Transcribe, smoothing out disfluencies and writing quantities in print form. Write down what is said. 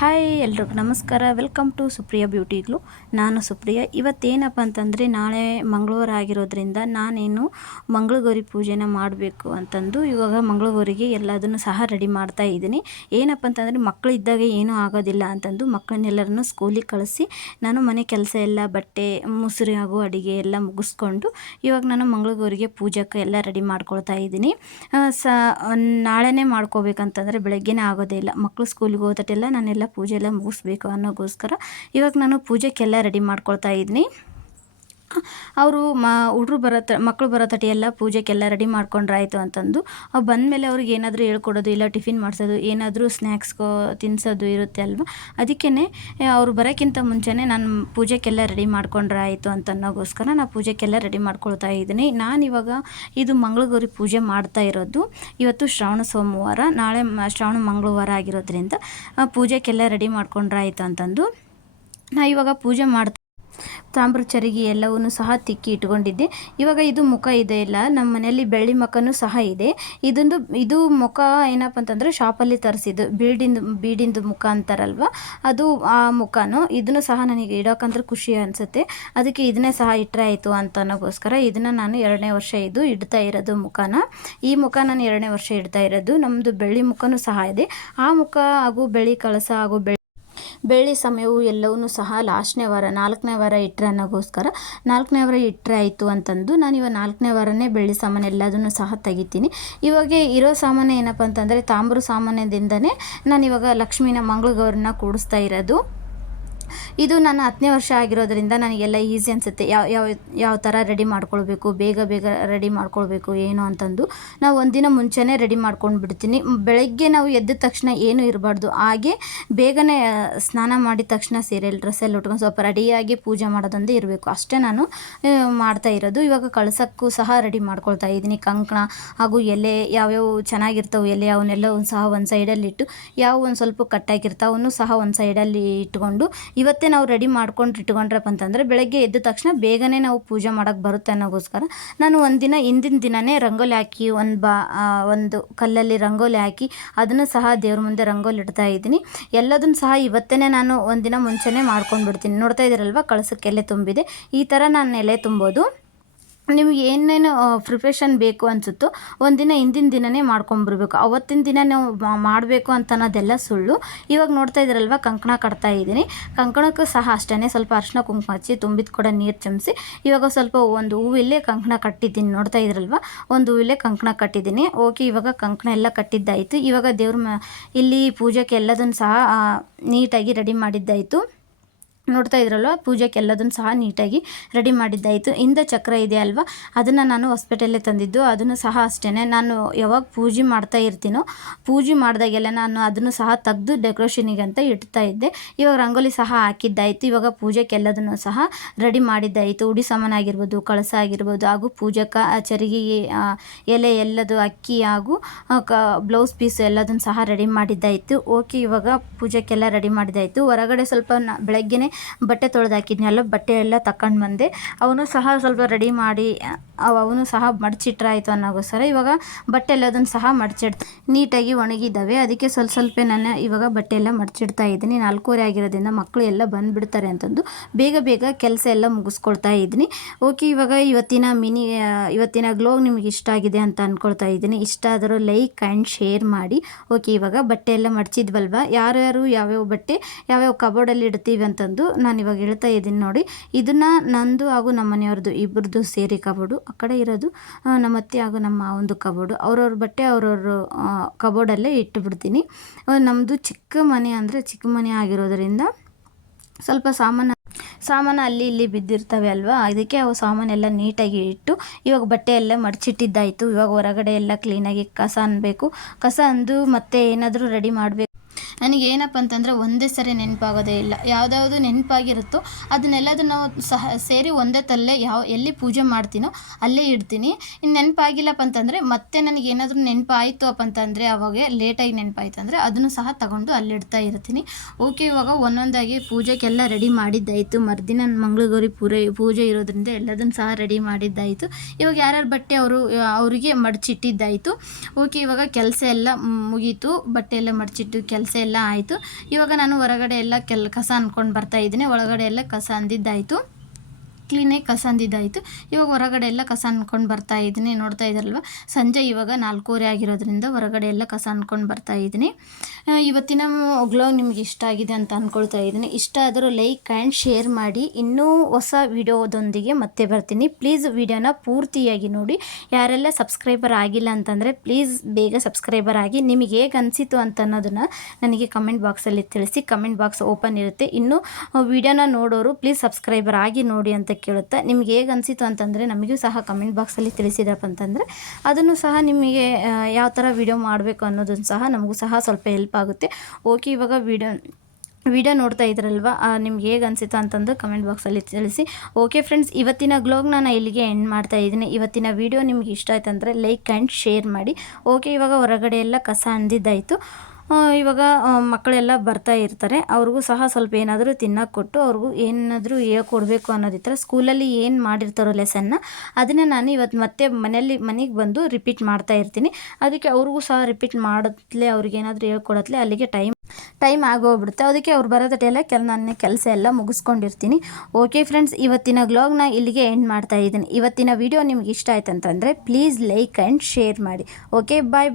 Hi ಎಲ್ರಿಗೂ ನಮಸ್ಕಾರ. Welcome to Supriya beauty glow. ನಾನು ಸುಪ್ರಿಯಾ. ಇವತ್ತೇನಪ್ಪ ಅಂತಂದರೆ ನಾಳೆ ಮಂಗಳವಾರ ಆಗಿರೋದ್ರಿಂದ ನಾನೇನು ಮಂಗಳಗೌರಿ ಪೂಜೆನ ಮಾಡಬೇಕು ಅಂತಂದು ಇವಾಗ ಮಂಗಳಗೌರಿಗೆ ಎಲ್ಲದನ್ನು ಸಹ ರೆಡಿ ಮಾಡ್ತಾ ಇದ್ದೀನಿ. ಏನಪ್ಪ ಅಂತಂದರೆ ಮಕ್ಕಳು ಇದ್ದಾಗ ಏನೂ ಆಗೋದಿಲ್ಲ ಅಂತಂದು ಮಕ್ಕಳನ್ನೆಲ್ಲರನ್ನು ಸ್ಕೂಲಿಗೆ ಕಳಿಸಿ ನಾನು ಮನೆ ಕೆಲಸ ಎಲ್ಲ ಬಟ್ಟೆ ಮುಸುರಿ ಹಾಗೂ ಅಡುಗೆ ಎಲ್ಲ ಮುಗಿಸ್ಕೊಂಡು ಇವಾಗ ನಾನು ಮಂಗಳಗೌರಿಗೆ ಪೂಜೆಗೆ ಎಲ್ಲ ರೆಡಿ ಮಾಡ್ಕೊಳ್ತಾ ಇದ್ದೀನಿ. ನಾಳೆನೇ ಮಾಡ್ಕೋಬೇಕಂತಂದರೆ ಬೆಳಗ್ಗೆನೇ ಆಗೋದೇ ಇಲ್ಲ. ಮಕ್ಕಳು ಸ್ಕೂಲಿಗೆ ಹೋದಟೆಲ್ಲ ನಾನೆಲ್ಲ ಪೂಜೆ ಎಲ್ಲ ಮುಗಿಸ್ಬೇಕು ಅನ್ನೋಗೋಸ್ಕರ ಇವಾಗ ನಾನು ಪೂಜೆಗೆಲ್ಲ ರೆಡಿ ಮಾಡ್ಕೊಳ್ತಾ ಇದ್ದೀನಿ. ಅವರು ಮಕ್ಕಳು ಬರೋ ತಟಿ ಎಲ್ಲ ಪೂಜೆಗೆಲ್ಲ ರೆಡಿ ಮಾಡ್ಕೊಂಡ್ರಾಯ್ತು ಅಂತಂದು ಅವ್ರು ಬಂದಮೇಲೆ ಅವ್ರಿಗೆ ಏನಾದರೂ ಹೇಳ್ಕೊಡೋದು ಇಲ್ಲ ಟಿಫಿನ್ ಮಾಡಿಸೋದು ಏನಾದರೂ ಸ್ನ್ಯಾಕ್ಸ್ಗೋ ತಿನ್ನಿಸೋದು ಇರುತ್ತೆ ಅಲ್ವ. ಅದಕ್ಕೇ ಅವ್ರು ಬರೋಕ್ಕಿಂತ ಮುಂಚೆನೇ ನಾನು ಪೂಜೆಗೆಲ್ಲ ರೆಡಿ ಮಾಡ್ಕೊಂಡ್ರಾಯ್ತು ಅಂತ ಅನ್ನೋಗೋಸ್ಕರ ನಾನು ಪೂಜೆಗೆಲ್ಲ ರೆಡಿ ಮಾಡ್ಕೊಳ್ತಾ ಇದ್ದೀನಿ. ನಾನಿವಾಗ ಇದು ಮಂಗಳಗೌರಿ ಪೂಜೆ ಮಾಡ್ತಾ ಇರೋದು ಇವತ್ತು ಶ್ರಾವಣ ಸೋಮವಾರ, ನಾಳೆ ಶ್ರಾವಣ ಮಂಗಳವಾರ ಆಗಿರೋದ್ರಿಂದ ಪೂಜೆಗೆಲ್ಲ ರೆಡಿ ಮಾಡ್ಕೊಂಡ್ರಾಯ್ತು ಅಂತಂದು ನಾ ಇವಾಗ ಪೂಜೆ ಮಾಡ್ತಾ ತಾಮ್ರ ಚರಿಗೆ ಎಲ್ಲವನ್ನೂ ಸಹ ತಿಕ್ಕಿ ಇಟ್ಕೊಂಡಿದ್ದೆ. ಇವಾಗ ಇದು ಮುಖ ಇದೆ ಇಲ್ಲ, ನಮ್ಮ ಮನೆಯಲ್ಲಿ ಬೆಳ್ಳಿ ಮುಖನೂ ಸಹ ಇದೆ. ಇದು ಮುಖ ಏನಪ್ಪ ಅಂತಂದರೆ ಶಾಪಲ್ಲಿ ತರಿಸಿದ್ದು ಬೀಡಿಂದು ಮುಖ ಅಂತಾರಲ್ವ, ಅದು ಆ ಮುಖನೂ ಇದನ್ನು ಸಹ ನನಗೆ ಇಡೋಕ್ಕಂದ್ರೆ ಖುಷಿ ಅನಿಸುತ್ತೆ. ಅದಕ್ಕೆ ಇದನ್ನೇ ಸಹ ಇಟ್ಟರೆ ಆಯಿತು ಅಂತ ಅನ್ನೋಗೋಸ್ಕರ ಇದನ್ನು ನಾನು 2ನೇ ವರ್ಷ ಇಡ್ತಾ ಇರೋದು ಮುಖನ. ಈ ಮುಖ ನಾನು 2ನೇ ವರ್ಷ ಇಡ್ತಾ ಇರೋದು. ನಮ್ಮದು ಬೆಳ್ಳಿ ಮುಖನೂ ಸಹ ಇದೆ. ಆ ಮುಖ ಹಾಗೂ ಬೆಳ್ಳಿ ಕಳಸ ಹಾಗೂ ಬೆಳ್ಳಿ ಸಮಯವು ಎಲ್ಲವನ್ನೂ ಸಹ ಲಾಸ್ಟ್ನೇ ವಾರ 4ನೇ ವಾರ ಇಟ್ಟರೆ ಅನ್ನೋಗೋಸ್ಕರ 4ನೇ ವಾರ ಇಟ್ಟರೆ ಆಯಿತು ಅಂತಂದು ನಾನು ಇವಾಗ 4ನೇ ವಾರನೇ ಬೆಳ್ಳಿ ಸಾಮಾನು ಎಲ್ಲದನ್ನು ಸಹ ತೆಗಿತೀನಿ. ಇವಾಗ ಇರೋ ಸಾಮಾನು ಏನಪ್ಪ ಅಂತಂದರೆ ತಾಮ್ರ ಸಾಮಾನ್ಯದಿಂದನೇ ನಾನು ಇವಾಗ ಲಕ್ಷ್ಮೀನ ಮಂಗಳಗೌರನ್ನ ಕೂಡಿಸ್ತಾ ಇರೋದು. ಇದು ನಾನು 10ನೇ ವರ್ಷ ಆಗಿರೋದ್ರಿಂದ ನನಗೆಲ್ಲ ಈಸಿ ಅನಿಸುತ್ತೆ. ಯಾವ ಥರ ರೆಡಿ ಮಾಡ್ಕೊಳ್ಬೇಕು, ಬೇಗ ರೆಡಿ ಮಾಡ್ಕೊಳ್ಬೇಕು ಏನು ಅಂತಂದು ನಾವು ಒಂದಿನ ಮುಂಚೆನೇ ರೆಡಿ ಮಾಡ್ಕೊಂಡು ಬಿಡ್ತೀನಿ. ಬೆಳಗ್ಗೆ ನಾವು ಎದ್ದ ತಕ್ಷಣ ಏನೂ ಇರಬಾರ್ದು, ಹಾಗೆ ಬೇಗನೆ ಸ್ನಾನ ಮಾಡಿದ ತಕ್ಷಣ ಸೀರೆಯಲ್ಲಿ ಡ್ರೆಸ್ಸಲ್ಲಿ ಉಟ್ಕೊಂಡು ಸ್ವಲ್ಪ ರೆಡಿಯಾಗಿ ಪೂಜೆ ಮಾಡೋದೊಂದೇ ಇರಬೇಕು, ಅಷ್ಟೇ ನಾನು ಮಾಡ್ತಾ ಇರೋದು. ಇವಾಗ ಕಳಸಕ್ಕೂ ಸಹ ರೆಡಿ ಮಾಡ್ಕೊಳ್ತಾ ಇದ್ದೀನಿ. ಕಂಕಣ ಹಾಗೂ ಎಲೆ ಯಾವ್ಯಾವ ಚೆನ್ನಾಗಿರ್ತಾವೆ ಎಲೆ ಅವನ್ನೆಲ್ಲ ಸಹ ಒಂದು ಸೈಡಲ್ಲಿಟ್ಟು ಒಂದು ಸ್ವಲ್ಪ ಕಟ್ಟಾಗಿರ್ತಾವೆ ಅವನ್ನೂ ಸಹ ಒಂದು ಸೈಡಲ್ಲಿ ಇಟ್ಕೊಂಡು ಇವತ್ತೇ ನಾವು ರೆಡಿ ಮಾಡ್ಕೊಂಡು ಇಟ್ಕೊಂಡ್ರಪ್ಪ ಅಂತಂದರೆ ಬೆಳಗ್ಗೆ ಎದ್ದ ತಕ್ಷಣ ಬೇಗನೆ ನಾವು ಪೂಜೆ ಮಾಡೋಕ್ಕೆ ಬರುತ್ತೆ ಅನ್ನೋಗೋಸ್ಕರ ನಾನು ಒಂದಿನ ಹಿಂದಿನ ದಿನವೇ ರಂಗೋಲಿ ಹಾಕಿ ಒಂದು ಕಲ್ಲಲ್ಲಿ ರಂಗೋಲಿ ಹಾಕಿ ಅದನ್ನು ಸಹ ದೇವ್ರ ಮುಂದೆ ರಂಗೋಲಿ ಇಡ್ತಾ ಇದ್ದೀನಿ. ಎಲ್ಲದನ್ನು ಸಹ ಇವತ್ತೇ ನಾನು ಒಂದಿನ ಮುಂಚೆನೇ ಮಾಡ್ಕೊಂಡು ಬಿಡ್ತೀನಿ. ನೋಡ್ತಾ ಇದ್ದೀರಲ್ವ, ಕಳಸಕ್ಕೆ ಎಲೆ ತುಂಬಿದೆ. ಈ ಥರ ನಾನು ಎಲೆ ತುಂಬೋದು. ನಿಮಗೆ ಏನೇನು ಪ್ರಿಪ್ರೇಷನ್ ಬೇಕು ಅನಿಸುತ್ತೋ ಒಂದಿನ ಹಿಂದಿನ ದಿನವೇ ಮಾಡ್ಕೊಂಬರ್ಬೇಕು. ಅವತ್ತಿನ ದಿನ ನಾವು ಮಾಡಬೇಕು ಅಂತ ಅನ್ನೋದೆಲ್ಲ ಸುಳ್ಳು. ಇವಾಗ ನೋಡ್ತಾ ಇದ್ದೀರಲ್ವ, ಕಂಕಣ ಕಟ್ತಾ ಇದ್ದೀನಿ. ಕಂಕಣಕ್ಕೂ ಸಹ ಅಷ್ಟೇ ಸ್ವಲ್ಪ ಅರಿಶಿನ ಕುಂಕುಮ ಹಚ್ಚಿ ತುಂಬಿದ ಕೂಡ ನೀರು ಚಮಸಿ ಇವಾಗ ಸ್ವಲ್ಪ ಒಂದು ಹೂವಿಲ್ಲೇ ಕಂಕಣ ಕಟ್ಟಿದ್ದೀನಿ. ನೋಡ್ತಾ ಇದ್ದೀರಲ್ವ, ಒಂದು ಹೂವಿಲ್ಲೇ ಕಂಕಣ ಕಟ್ಟಿದ್ದೀನಿ. ಓಕೆ, ಇವಾಗ ಕಂಕಣ ಎಲ್ಲ ಕಟ್ಟಿದ್ದಾಯಿತು. ಇವಾಗ ಇಲ್ಲಿ ಪೂಜೆಗೆ ಎಲ್ಲದನ್ನು ಸಹ ನೀಟಾಗಿ ರೆಡಿ ಮಾಡಿದ್ದಾಯಿತು. ನೋಡ್ತಾ ಇದ್ರಲ್ವ, ಪೂಜೆಗೆ ಎಲ್ಲದನ್ನು ಸಹ ನೀಟಾಗಿ ರೆಡಿ ಮಾಡಿದ್ದಾಯಿತು. ಹಿಂದೆ ಚಕ್ರ ಇದೆ ಅಲ್ವಾ, ಅದನ್ನು ನಾನು ಹಾಸ್ಪಿಟಲ್ಲೇ ತಂದಿದ್ದು. ಅದನ್ನು ಸಹ ಅಷ್ಟೇ ನಾನು ಯಾವಾಗ ಪೂಜೆ ಮಾಡ್ತಾ ಇರ್ತೀನೋ ಪೂಜೆ ಮಾಡಿದಾಗೆಲ್ಲ ನಾನು ಅದನ್ನು ಸಹ ತೆಗೆದು ಡೆಕೋರೇಷನಿಗೆ ಅಂತ ಇಡ್ತಾ ಇದ್ದೆ. ಇವಾಗ ರಂಗೋಲಿ ಸಹ ಹಾಕಿದ್ದಾಯಿತು. ಇವಾಗ ಪೂಜೆಗೆ ಎಲ್ಲದನ್ನು ಸಹ ರೆಡಿ ಮಾಡಿದ್ದಾಯಿತು. ಉಡಿ ಸಾಮಾನು ಆಗಿರ್ಬೋದು, ಕಳಸ ಆಗಿರ್ಬೋದು, ಹಾಗೂ ಪೂಜೆಗೆ ಚರಿಗೆ ಎಲೆ ಎಲ್ಲದು ಅಕ್ಕಿ ಹಾಗೂ ಬ್ಲೌಸ್ ಪೀಸು ಎಲ್ಲದನ್ನು ಸಹ ರೆಡಿ ಮಾಡಿದ್ದಾಯಿತು. ಓಕೆ, ಇವಾಗ ಪೂಜೆಗೆಲ್ಲ ರೆಡಿ ಮಾಡಿದ್ದಾಯಿತು. ಹೊರಗಡೆ ಸ್ವಲ್ಪ ಬೆಳಗ್ಗೆನೇ ಬಟ್ಟೆ ತೊಳೆದು ಹಾಕಿದ್ನಲ್ಲ, ಬಟ್ಟೆ ಎಲ್ಲ ತಗೊಂಡು ಬಂದೆ. ಅವನು ಸಹ ಸ್ವಲ್ಪ ರೆಡಿ ಮಾಡಿ ಅವನು ಸಹ ಮಡಚಿಟ್ರಾಯ್ತು ಅನ್ನೋಗೋಸ್ಕರ ಇವಾಗ ಬಟ್ಟೆ ಎಲ್ಲದನ್ನು ಸಹ ನೀಟಾಗಿ ಒಣಗಿದ್ದಾವೆ. ಅದಕ್ಕೆ ಸ್ವಲ್ಪ ನಾನು ಇವಾಗ ಬಟ್ಟೆ ಎಲ್ಲ ಮಡಚಿಡ್ತಾ ಇದ್ದೀನಿ. 4:15 ಆಗಿರೋದ್ರಿಂದ ಮಕ್ಕಳು ಎಲ್ಲ ಬಂದುಬಿಡ್ತಾರೆ ಅಂತಂದು ಬೇಗ ಕೆಲಸ ಎಲ್ಲ ಮುಗಿಸ್ಕೊಳ್ತಾ ಇದ್ದೀನಿ. ಓಕೆ, ಇವಾಗ ಇವತ್ತಿನ ಗ್ಲೋಗ್ ನಿಮಗೆ ಇಷ್ಟ ಆಗಿದೆ ಅಂತ ಅಂದ್ಕೊಳ್ತಾ ಇದ್ದೀನಿ. ಇಷ್ಟ ಆದರೂ ಲೈಕ್ ಆ್ಯಂಡ್ ಶೇರ್ ಮಾಡಿ. ಓಕೆ, ಇವಾಗ ಬಟ್ಟೆ ಎಲ್ಲ ಮಡಚಿದ್ವಲ್ವ, ಯಾರ್ಯಾರು ಯಾವ್ಯಾವ ಬಟ್ಟೆ ಯಾವ್ಯಾವ ಕಬೋರ್ಡಲ್ಲಿ ಇಡ್ತೀವಿ ಅಂತಂದು ನಾನು ಇವಾಗ ಹೇಳ್ತಾ ಇದ್ದೀನಿ ನೋಡಿ. ಇದನ್ನು ನಂದು ಹಾಗೂ ನಮ್ಮ ಮನೆಯವ್ರದ್ದು ಇಬ್ಬರದು ಸೇರಿ ಕಬೋರ್ಡು, ಆ ಕಡೆ ಇರೋದು ನಮ್ಮ ಅತ್ತೆ ಹಾಗೂ ನಮ್ಮ ಒಂದು ಕಬೋರ್ಡು. ಅವ್ರವ್ರ ಬಟ್ಟೆ ಅವ್ರವ್ರ ಕಬೋರ್ಡಲ್ಲೇ ಇಟ್ಟುಬಿಡ್ತೀನಿ. ನಮ್ಮದು ಚಿಕ್ಕ ಮನೆ ಆಗಿರೋದರಿಂದ ಸ್ವಲ್ಪ ಸಾಮಾನು ಅಲ್ಲಿ ಇಲ್ಲಿ ಬಿದ್ದಿರ್ತವೆ ಅಲ್ವಾ, ಅದಕ್ಕೆ ಅವು ಸಾಮಾನೆಲ್ಲ ನೀಟಾಗಿ ಇಟ್ಟು ಇವಾಗ ಬಟ್ಟೆ ಎಲ್ಲ ಮಡಚಿಟ್ಟಿದ್ದಾಯಿತು. ಇವಾಗ ಹೊರಗಡೆ ಎಲ್ಲ ಕ್ಲೀನಾಗಿ ಕಸ ಅನ್ನಬೇಕು. ಕಸ ಅಂದು ಮತ್ತೆ ಏನಾದರೂ ರೆಡಿ ಮಾಡಬೇಕು. ನನಗೇನಪ್ಪ ಅಂತಂದರೆ ಒಂದೇ ಸರಿ ನೆನಪಾಗೋದೇ ಇಲ್ಲ. ಯಾವುದ್ಯಾವುದು ನೆನಪಾಗಿರುತ್ತೋ ಅದನ್ನೆಲ್ಲದನ್ನು ನಾವು ಸಹ ಸೇರಿ ಒಂದೇ ತಲ್ಲೇ ಎಲ್ಲಿ ಪೂಜೆ ಮಾಡ್ತೀನೋ ಅಲ್ಲೇ ಇಡ್ತೀನಿ. ಇನ್ನು ನೆನಪಾಗಿಲ್ಲಪ್ಪ ಅಂತಂದರೆ ಮತ್ತೆ ನನಗೇನಾದರೂ ನೆನಪಾಯಿತು ಅಂತಂದರೆ ಅವಾಗ ಲೇಟಾಗಿ ನೆನಪಾಯ್ತು ಅಂದರೆ ಅದನ್ನು ಸಹ ತಗೊಂಡು ಅಲ್ಲಿಡ್ತಾ ಇರ್ತೀನಿ. ಓಕೆ, ಇವಾಗ ಒಂದೊಂದಾಗಿ ಪೂಜೆಗೆಲ್ಲ ರೆಡಿ ಮಾಡಿದ್ದಾಯಿತು. ಮರುದಿನ ಮಂಗಳಗೌರಿ ಪೂಜೆ ಇರೋದ್ರಿಂದ ಎಲ್ಲದನ್ನು ಸಹ ರೆಡಿ ಮಾಡಿದ್ದಾಯಿತು. ಇವಾಗ ಯಾರ್ಯಾರು ಬಟ್ಟೆ ಅವರಿಗೆ ಮಡಚಿಟ್ಟಿದ್ದಾಯಿತು. ಓಕೆ, ಇವಾಗ ಕೆಲಸ ಎಲ್ಲ ಮುಗೀತು. ಬಟ್ಟೆ ಎಲ್ಲ ಮಡಚಿಟ್ಟು ಕೆಲಸ ಎಲ್ಲ ಆಯಿತು. ಇವಾಗ ನಾನು ಹೊರಗಡೆ ಎಲ್ಲ ಕಸ ಅಂದ್ಕೊಂಡು ಬರ್ತಾ ಇದ್ದೀನಿ. ಒಳಗಡೆ ಎಲ್ಲ ಕಸ ಅಂದಿದ್ದಾಯಿತು, ಕ್ಲೀನಾಗಿ ಕಸ ಅಂದಿದ್ದಾಯಿತು. ಇವಾಗ ಹೊರಗಡೆ ಎಲ್ಲ ಕಸ ಅಂದ್ಕೊಂಡು ಬರ್ತಾ ಇದ್ದೀನಿ. ನೋಡ್ತಾ ಇದ್ದಾರಲ್ವ, ಸಂಜೆ ಇವಾಗ 4:15 ಆಗಿರೋದ್ರಿಂದ ಹೊರಗಡೆ ಎಲ್ಲ ಕಸ ಅಂದ್ಕೊಂಡು ಬರ್ತಾ ಇದ್ದೀನಿ. ಇವತ್ತಿನ ವ್ಲಾಗ್ ನಿಮ್ಗೆ ಇಷ್ಟ ಆಗಿದೆ ಅಂತ ಅಂದ್ಕೊಳ್ತಾ ಇದ್ದೀನಿ. ಇಷ್ಟ ಆದರೂ ಲೈಕ್ ಆ್ಯಂಡ್ ಶೇರ್ ಮಾಡಿ. ಇನ್ನೂ ಹೊಸ ವಿಡಿಯೋದೊಂದಿಗೆ ಮತ್ತೆ ಬರ್ತೀನಿ. ಪ್ಲೀಸ್ ವಿಡಿಯೋನ ಪೂರ್ತಿಯಾಗಿ ನೋಡಿ. ಯಾರೆಲ್ಲ ಸಬ್ಸ್ಕ್ರೈಬರ್ ಆಗಿಲ್ಲ ಅಂತಂದರೆ ಪ್ಲೀಸ್ ಬೇಗ ಸಬ್ಸ್ಕ್ರೈಬರ್ ಆಗಿ. ನಿಮಗೆ ಹೇಗೆ ಅನಿಸಿತು ಅಂತ ಅನ್ನೋದನ್ನು ನನಗೆ ಕಮೆಂಟ್ ಬಾಕ್ಸಲ್ಲಿ ತಿಳಿಸಿ. ಕಮೆಂಟ್ ಬಾಕ್ಸ್ ಓಪನ್ ಇರುತ್ತೆ. ಇನ್ನೂ ವಿಡಿಯೋನ ನೋಡೋರು ಪ್ಲೀಸ್ ಸಬ್ಸ್ಕ್ರೈಬರ್ ಆಗಿ ನೋಡಿ ಅಂತ ಕೇಳುತ್ತಾ, ನಿಮ್ಗೆ ಹೇಗೆ ಅನಿಸಿತು ಅಂತಂದರೆ ನಮಗೂ ಸಹ ಕಮೆಂಟ್ ಬಾಕ್ಸಲ್ಲಿ ತಿಳಿಸಿದ್ರಪ್ಪ ಅಂತಂದರೆ ಅದನ್ನು ಸಹ ನಿಮಗೆ ಯಾವ ಥರ ವಿಡಿಯೋ ಮಾಡಬೇಕು ಅನ್ನೋದನ್ನು ಸಹ ನಮಗೂ ಸಹ ಸ್ವಲ್ಪ ಹೆಲ್ಪ್ ಆಗುತ್ತೆ. ಓಕೆ, ಇವಾಗ ವಿಡಿಯೋ ನೋಡ್ತಾ ಇದ್ರಲ್ವ, ನಿಮ್ಗೆ ಹೇಗೆ ಅನಿಸಿತು ಅಂತಂದು ಕಮೆಂಟ್ ಬಾಕ್ಸಲ್ಲಿ ತಿಳಿಸಿ. ಓಕೆ ಫ್ರೆಂಡ್ಸ್, ಇವತ್ತಿನ ವ್ಲಾಗ್ನ ನಾನು ಇಲ್ಲಿಗೆ ಎಂಡ್ ಮಾಡ್ತಾ ಇದ್ದೀನಿ. ಇವತ್ತಿನ ವಿಡಿಯೋ ನಿಮ್ಗೆ ಇಷ್ಟ ಆಯ್ತು ಅಂದರೆ ಲೈಕ್ ಆ್ಯಂಡ್ ಶೇರ್ ಮಾಡಿ. ಓಕೆ, ಇವಾಗ ಹೊರಗಡೆ ಎಲ್ಲ ಕಸ ಅಂದಿದ್ದಾಯಿತು. ಇವಾಗ ಮಕ್ಕಳೆಲ್ಲ ಬರ್ತಾ ಇರ್ತಾರೆ. ಅವ್ರಿಗೂ ಸಹ ಸ್ವಲ್ಪ ಏನಾದರೂ ತಿನ್ನೋಕೆ ಕೊಟ್ಟು ಅವ್ರಿಗೂ ಏನಾದರೂ ಹೇಳ್ಕೊಡ್ಬೇಕು ಅನ್ನೋದಿತ್ತು. ಸ್ಕೂಲಲ್ಲಿ ಏನು ಮಾಡಿರ್ತಾರೋ ಲೆಸನ್ನ ಅದನ್ನು ನಾನು ಇವತ್ತು ಮತ್ತೆ ಮನೆಗೆ ಬಂದು ರಿಪೀಟ್ ಮಾಡ್ತಾ ಇರ್ತೀನಿ. ಅದಕ್ಕೆ ಅವ್ರಿಗೂ ಸಹ ರಿಪೀಟ್ ಮಾಡೋದ್ಲೇ ಅವ್ರಿಗೇನಾದರೂ ಹೇಳ್ಕೊಡತ್ಲೆ ಅಲ್ಲಿಗೆ ಟೈಮ್ ಆಗೋಗ್ಬಿಡುತ್ತೆ. ಅದಕ್ಕೆ ಅವ್ರು ಬರೋದಟ್ಟೆಲ್ಲ ನನ್ನ ಕೆಲಸ ಎಲ್ಲ ಮುಗಿಸ್ಕೊಂಡಿರ್ತೀನಿ. ಓಕೆ ಫ್ರೆಂಡ್ಸ್, ಇವತ್ತಿನ ವ್ಲಾಗ್ನ ಇಲ್ಲಿಗೆ ಎಂಡ್ ಮಾಡ್ತಾ ಇದ್ದೀನಿ. ಇವತ್ತಿನ ವಿಡಿಯೋ ನಿಮ್ಗೆ ಇಷ್ಟ ಆಯ್ತು ಅಂತಂದರೆ ಪ್ಲೀಸ್ ಲೈಕ್ ಆ್ಯಂಡ್ ಶೇರ್ ಮಾಡಿ. ಓಕೆ, ಬಾಯ್.